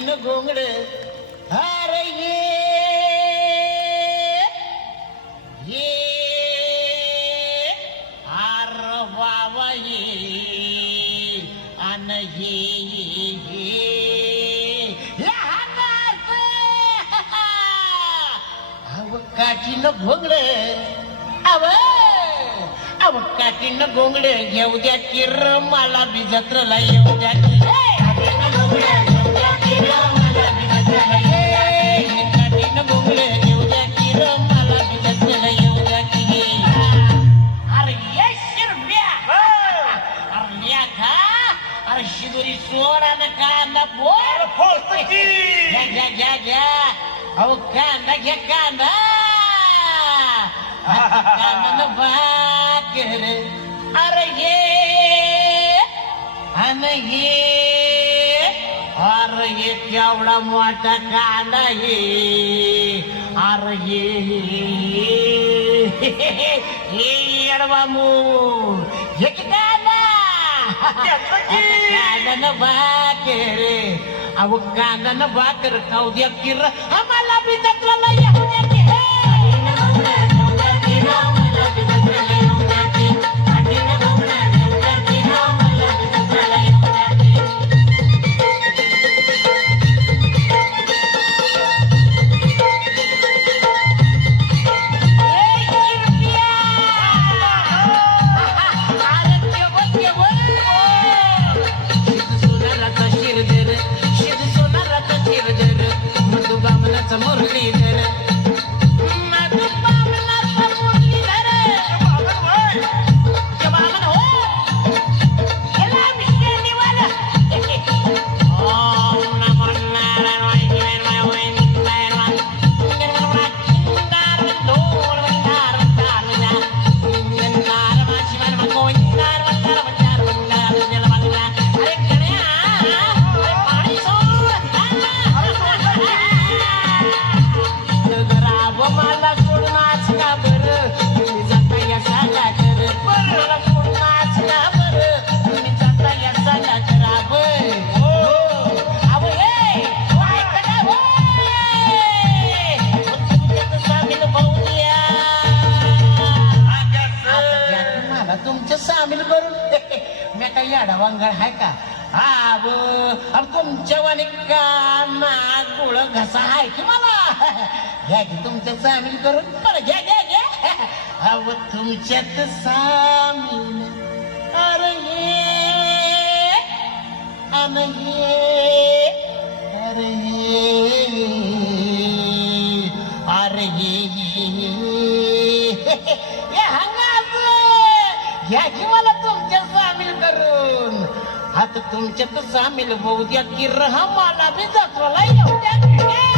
काठीनं घोंगड अरे ये आर बाबा ये अन ये अव काठीनं घोंगड अव काठीनं घोंगड घेऊ द्या किर मला बी जत्रला येऊ द्या की काठीनं घोंगड घेऊ द्या किर मला बी जत्रला येऊ द्या की अरे या खा अरे शिदोरी सोडा ना कांदा फोड घ्या अहो कांदा घ्या कांदा कांदा भाकर अरे ये अरे ये केवढा मोठा कांदा ये अरे ये एडवामू हे की कांदा कांदा न भाकर अहो कांदा न भाकर खाऊ द्या किर आम्हाला बी जत्राला येऊ द्या की मुरलीधर सामील करून मी काही अडवांगड आहे का अब तुमच्या वाणी काना गुळ घसा आहे की मला घ्या की तुमच्या सामील करून पण घ्या घ्या घ्या अव तुमच्यात सामील अरे अरे अरे घ्या की मला तुमच्या सामील करून आता तुमच्यात सामील होऊ द्या की रहा मला बी जत्राला येऊ द्या